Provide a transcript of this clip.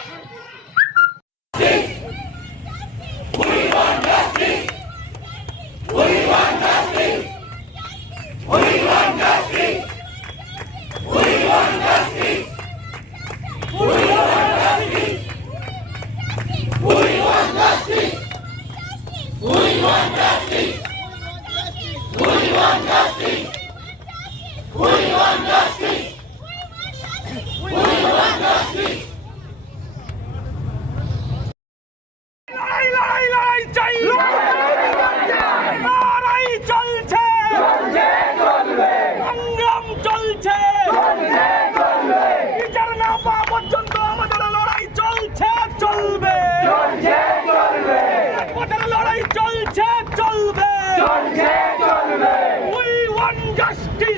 We want justice! We চলছে চলবে। চলছে চলবে। We want justice